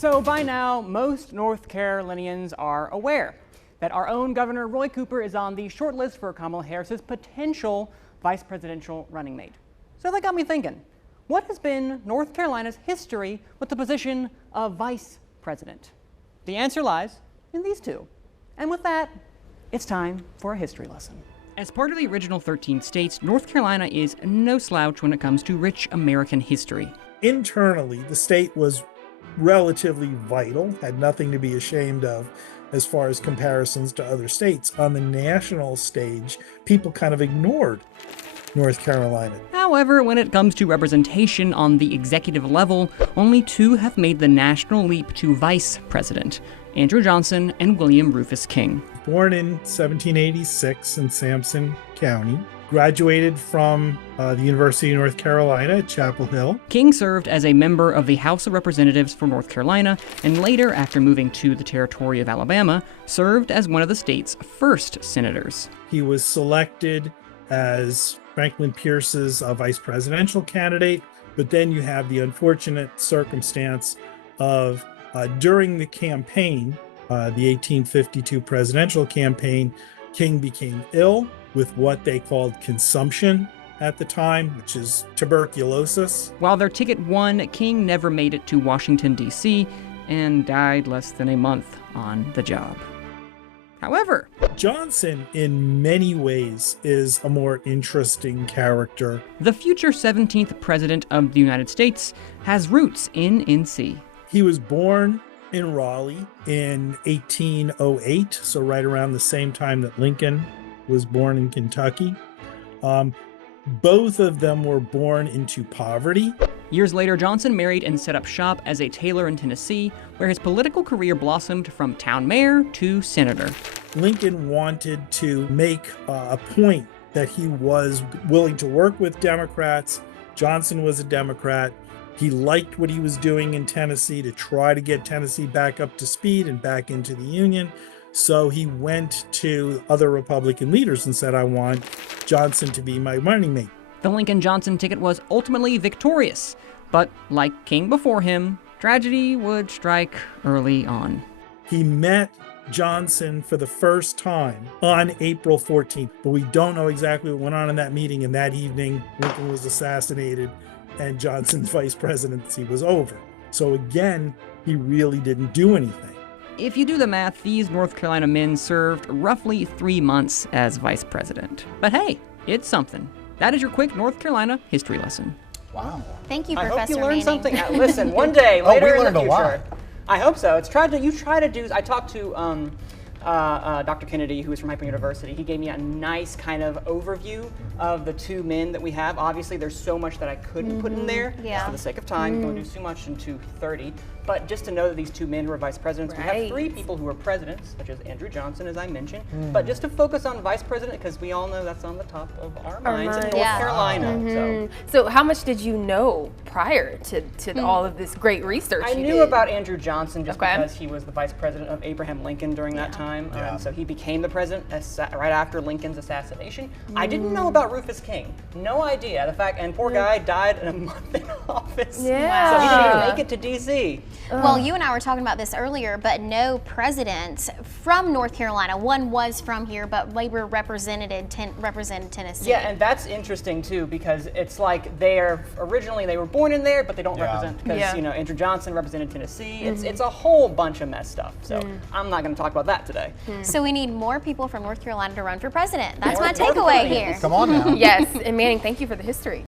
So by now, most North Carolinians are aware that our own Governor Roy Cooper is on the short list for Kamala Harris's potential vice presidential running mate. So that got me thinking, what has been North Carolina's history with the position of vice president? The answer lies in these two. And with that, it's time for a history lesson. As part of the original 13 states, North Carolina is no slouch when it comes to rich American history. Internally, the state was relatively vital, had nothing to be ashamed of as far as comparisons to other states. On the national stage, people kind of ignored North Carolina. However, when it comes to representation on the executive level, only two have made the national leap to vice president: Andrew Johnson and William Rufus King. Born in 1786 in Sampson County, graduated from the University of North Carolina at Chapel Hill. King served as a member of the House of Representatives for North Carolina, and later, after moving to the territory of Alabama, served as one of the state's first senators. He was selected as Franklin Pierce's vice presidential candidate, but then you have the unfortunate circumstance of during the campaign, the 1852 presidential campaign, King became ill with what they called consumption at the time, which is tuberculosis. While their ticket won, King never made it to Washington, D.C., and died less than a month on the job. However, Johnson, in many ways, is a more interesting character. The future 17th president of the United States has roots in NC. He was born in Raleigh in 1808, so right around the same time that Lincoln was born in Kentucky. Both of them were born into poverty. Years later, Johnson married and set up shop as a tailor in Tennessee, where his political career blossomed from town mayor to senator. Lincoln wanted to make a point that he was willing to work with Democrats. Johnson was a Democrat. He liked what he was doing in Tennessee to try to get Tennessee back up to speed and back into the Union. So he went to other Republican leaders and said, I want Johnson to be my running mate. The Lincoln-Johnson ticket was ultimately victorious, but like King before him, tragedy would strike early on. He met Johnson for the first time on April 14th, but we don't know exactly what went on in that meeting, and that evening Lincoln was assassinated and Johnson's vice presidency was over. So again, he really didn't do anything. If you do the math, these North Carolina men served roughly 3 months as vice president. But hey, it's something. That is your quick North Carolina history lesson. Wow. Thank you, I Professor hope you learned Manning. something. Listen, one day, later in the future. A lot. I hope so. I talked to Dr. Kennedy, who is from Hyper University. He gave me a nice kind of overview of the two men that we have. Obviously, there's so much that I couldn't put in there. Yeah. For the sake of time, don't do too much in 2:30. But just to know that these two men were vice presidents. We have 3 people who were presidents, such as Andrew Johnson, as I mentioned. But just to focus on vice president, because we all know that's on the top of our minds in North Yeah. Carolina. So how much did you know prior to all of this great research I you knew did? about Andrew Johnson just Okay. because he was the vice president of Abraham Lincoln during that time. So he became the president right after Lincoln's assassination. I didn't know about Rufus King. No idea. The fact, and poor guy died in a month in office. Yeah. So he didn't even make it to D.C. Well, you and I were talking about this earlier, but no president from North Carolina. One was from here, but Labor represented Tennessee. Yeah, and that's interesting too, because it's like originally they were born in there, but they don't represent, because Andrew Johnson represented Tennessee. It's a whole bunch of messed stuff. So I'm not going to talk about that today. So we need more people from North Carolina to run for president. That's my More takeaway presidents. here. Come on now. Yes, and Manning, thank you for the history.